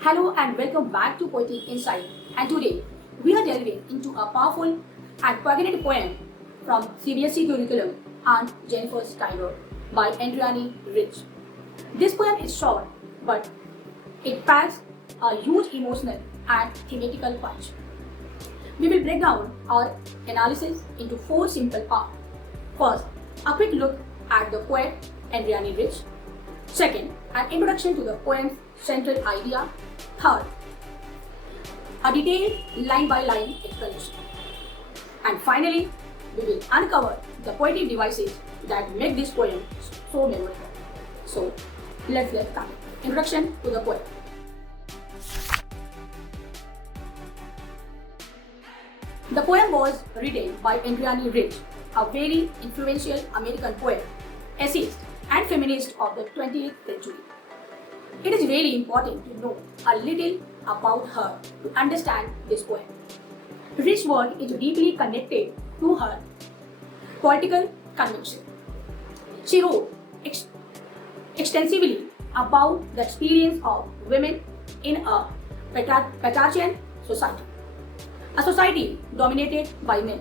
Hello and welcome back to Poetic Insight. And today we are delving into a powerful and poignant poem from CBSE curriculum Aunt Jennifer's Tiger by Adrienne Rich. This poem is short, but it packs a huge emotional and thematical punch. We will break down our analysis into four simple parts. First, a quick look at the poet Adrienne Rich. Second, an introduction to the poem's central idea. Third, a detailed line-by-line explanation. And finally, we will uncover the poetic devices that make this poem so memorable. So, let's get started. Introduction to the poem. The poem was written by Adrienne Rich, a very influential American poet, essayist, and feminist of the 20th century. It is really important to know a little about her to understand this poem. Rich's work is deeply connected to her political conviction. She wrote extensively about the experience of women in a patriarchal society, a society dominated by men.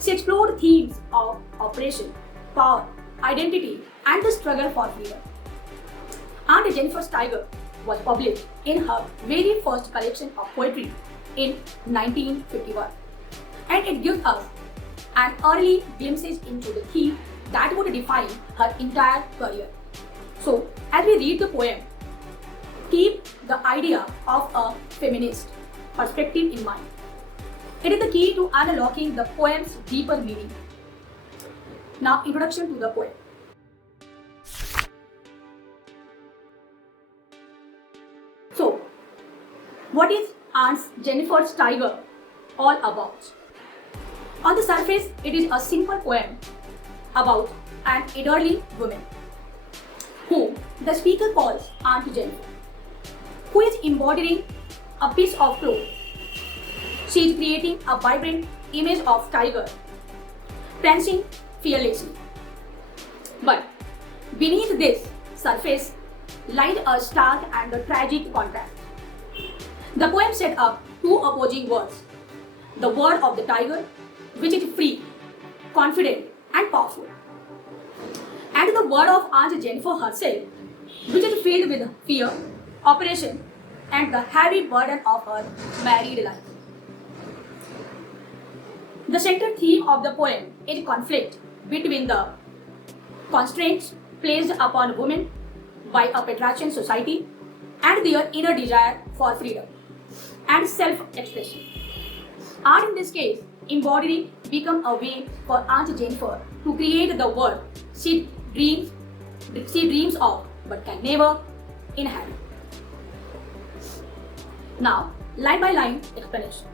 She explored themes of oppression, power, identity, and the struggle for freedom. Aunt Jennifer's Tiger was published in her very first collection of poetry in 1951, and it gives us an early glimpses into the theme that would define her entire career. So, as we read the poem, keep the idea of a feminist perspective in mind. It is the key to unlocking the poem's deeper meaning. Now, introduction to the poem. So, what is Aunt Jennifer's Tiger all about? On the surface, it is a simple poem about an elderly woman whom the speaker calls Aunt Jennifer, who is embodying a piece of cloth. She is creating a vibrant image of tiger, prancing fearlessly. But beneath this surface lies a stark and a tragic contrast. The poem set up two opposing worlds: the world of the tiger, which is free, confident, and powerful, and the world of Aunt Jennifer herself, which is filled with fear, oppression, and the heavy burden of her married life. The central theme of the poem is conflict between the constraints placed upon women by a patriarchal society and their inner desire for freedom and self-expression. Art in this case embodied become a way for Aunt Jennifer to create the world she dreams of but can never inhabit. Now, line by line explanation.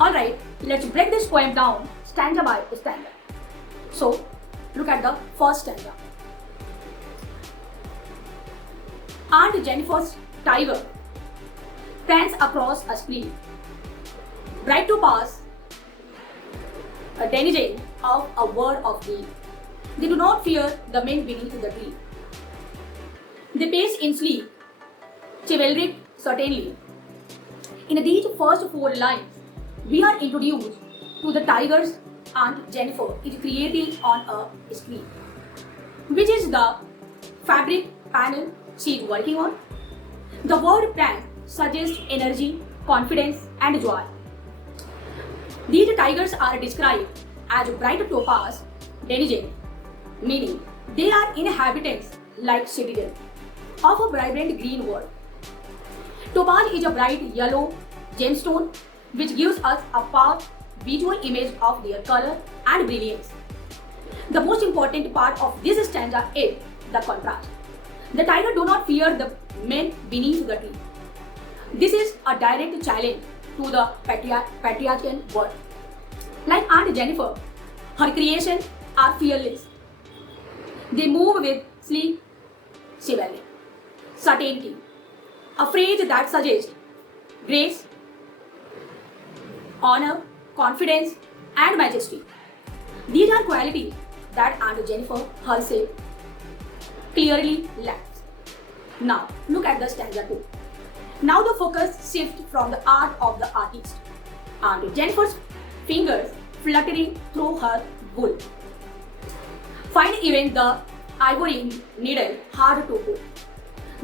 Alright, let's break this poem down stanza by stanza. So, look at the first stanza. Aunt Jennifer's tiger prance across a screen, bright to pass, a denizen of a word of need. They do not fear the men beneath the tree. They pace in sleep, chivalric certainly. In these first four lines, we are introduced to the tiger's Aunt Jennifer is creating on a screen, which is the fabric panel she is working on. The word prance suggests energy, confidence, and joy. These tigers are described as bright topaz denizen, meaning they are inhabitants like citizens of a vibrant green world. Topaz is a bright yellow gemstone which gives us a powerful visual image of their color and brilliance. The most important part of this stanza is the contrast. The tiger do not fear the men beneath the tree. This is a direct challenge to the patriarchal world. Like Aunt Jennifer, her creations are fearless. They move with sleek chivalry, certainty, a phrase that suggests grace, honor, confidence, and majesty. These are qualities that Aunt Jennifer herself clearly lacks. Now, look at the stanza 2. Now the focus shifts from the art of the artist and Jennifer's fingers fluttering through her wool. Find even the ivory needle hard to pull.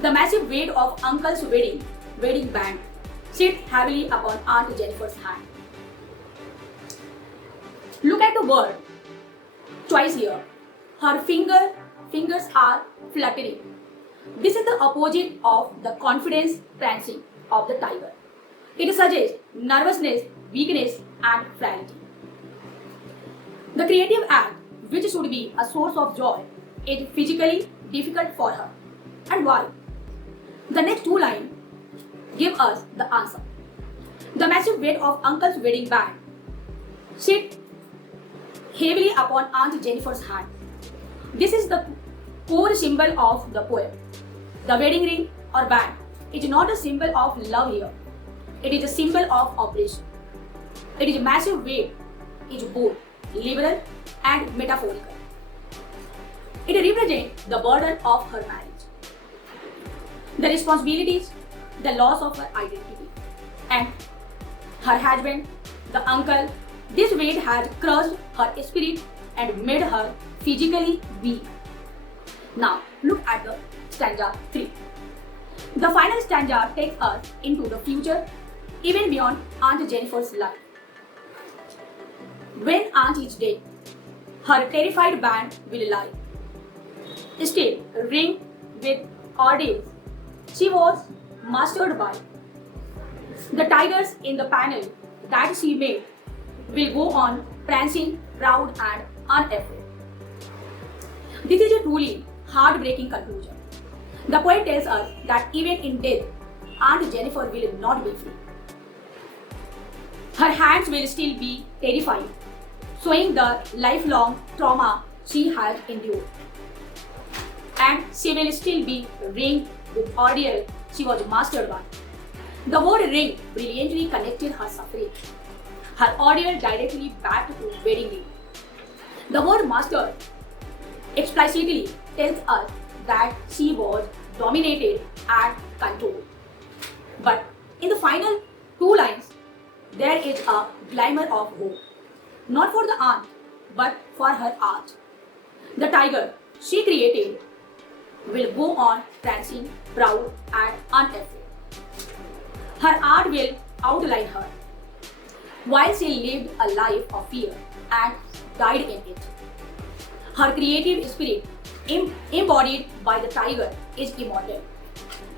The massive weight of Uncle's wedding band sits heavily upon Aunt Jennifer's hand. Look at the word choice here. Her fingers are fluttering. This is the opposite of the confidence prancing of the tiger. It suggests nervousness, weakness, and frailty. The creative act, which should be a source of joy, is physically difficult for her. And why? The next two lines give us the answer. The massive weight of Uncle's wedding band sits heavily upon Aunt Jennifer's hand. This is the core symbol of the poem. The wedding ring or band is not a symbol of love here. It is a symbol of oppression. It is a massive weight, is both literal and metaphorical. It represents the burden of her marriage, the responsibilities, the loss of her identity, and her husband, the uncle. This weight has crushed her spirit and made her physically weak. Now, look at the stanza 3. The final stanza takes us into the future, even beyond Aunt Jennifer's life. When Aunt is dead, her terrified band will lie. Still, ring with ordeals she was mastered by. The tigers in the panel that she made will go on prancing, proud and unafraid. This is a truly heartbreaking conclusion. The poet tells us that even in death, Aunt Jennifer will not be free. Her hands will still be terrified, showing the lifelong trauma she has endured. And she will still be ringed with ordeal she was mastered by. The word ring brilliantly connected her suffering, her ordeal directly back to wedding ring. The word mastered explicitly tells us that she was dominated and controlled. But in the final two lines, there is a glimmer of hope, not for the aunt, but for her art. The tiger she created will go on prancing, proud and unafraid. Her art will outline her, while she lived a life of fear and died in it. Her creative spirit, embodied by the tiger, is immortal.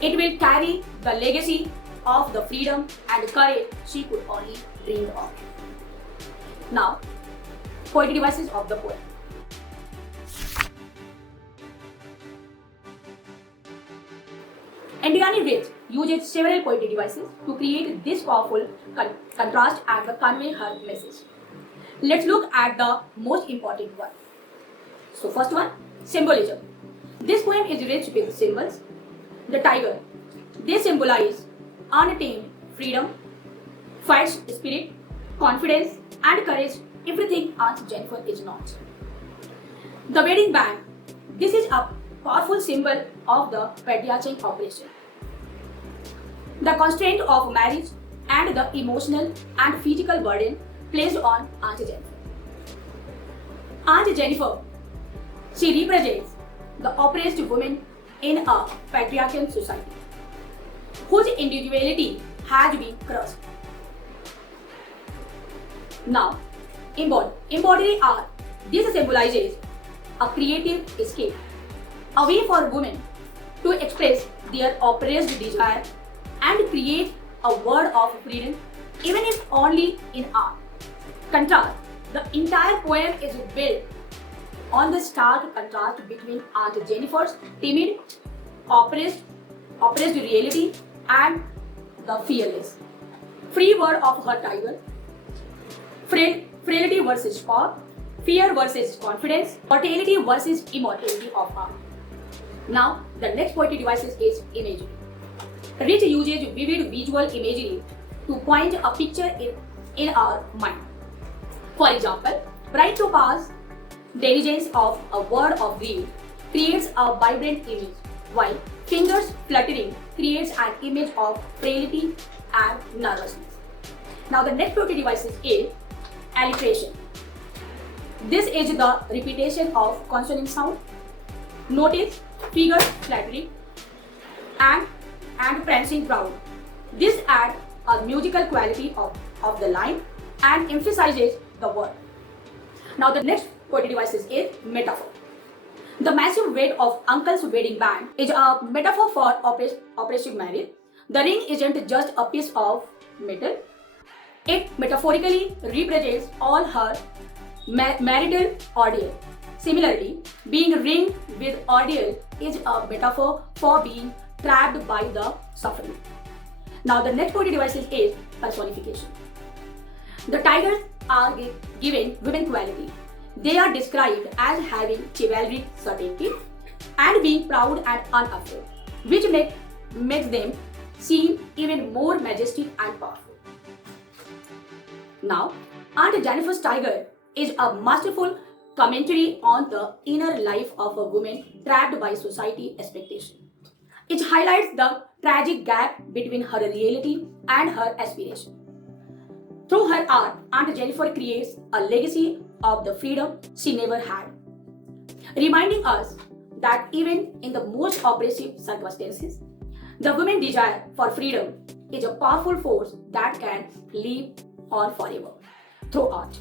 It will carry the legacy of the freedom and courage she could only dream of. Now, poetic devices of the poem. Indiani Rich uses several poetic devices to create this powerful contrast and convey her message. Let's look at the most important one. So first one, symbolism. This poem is rich with symbols. The tiger, they symbolize untamed freedom, fight spirit, confidence and courage, everything Aunt Jennifer is not. The wedding band, this is a powerful symbol of the patriarchal operation, the constraint of marriage and the emotional and physical burden placed on Aunt Jennifer. Aunt Jennifer, she represents the oppressed woman in a patriarchal society whose individuality has been crushed. Now, embodied art, this symbolizes a creative escape, a way for women to express their oppressed desire and create a world of freedom, even if only in art. Contrast, the entire poem is built on the stark contrast between Aunt Jennifer's timid, oppressed reality and the fearless, free world of her tiger, frailty versus power, fear versus confidence, mortality versus immortality of her. Now, the next poetic device is imagery. Rich uses vivid visual imagery to point a picture in our mind. For example, Bride to Pass, diligence of a word of grief, creates a vibrant image, while fingers fluttering creates an image of frailty and nervousness. Now the next beauty device is alliteration. This is the repetition of consonant sound. Notice fingers fluttering and prancing proud. This adds a musical quality of the line and emphasizes the word. Now the next poetry device is metaphor. The massive weight of uncle's wedding band is a metaphor for oppressive marriage. The ring isn't just a piece of metal. It metaphorically represents all her marital ordeal. Similarly, being ringed with ordeal is a metaphor for being trapped by the suffering. Now the next poetry device is personification. The tigers are given women quality. They are described as having chivalric certainty and being proud and unafraid, which makes them seem even more majestic and powerful. Now, Aunt Jennifer's tiger is a masterful commentary on the inner life of a woman trapped by society expectation. It highlights the tragic gap between her reality and her aspiration. Through her art, Aunt Jennifer creates a legacy of the freedom she never had, reminding us that even in the most oppressive circumstances, the woman's desire for freedom is a powerful force that can live on forever through art.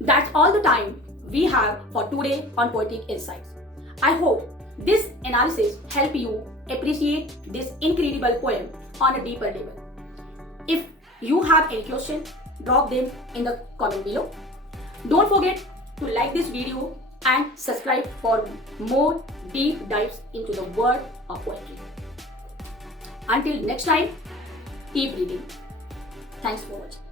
That's all the time we have for today on Poetic Insights. I hope this analysis helped you appreciate this incredible poem on a deeper level. If you have any questions, drop them in the comment below. Don't forget to like this video and subscribe for more deep dives into the world of poetry. Until next time, keep reading. Thanks for watching.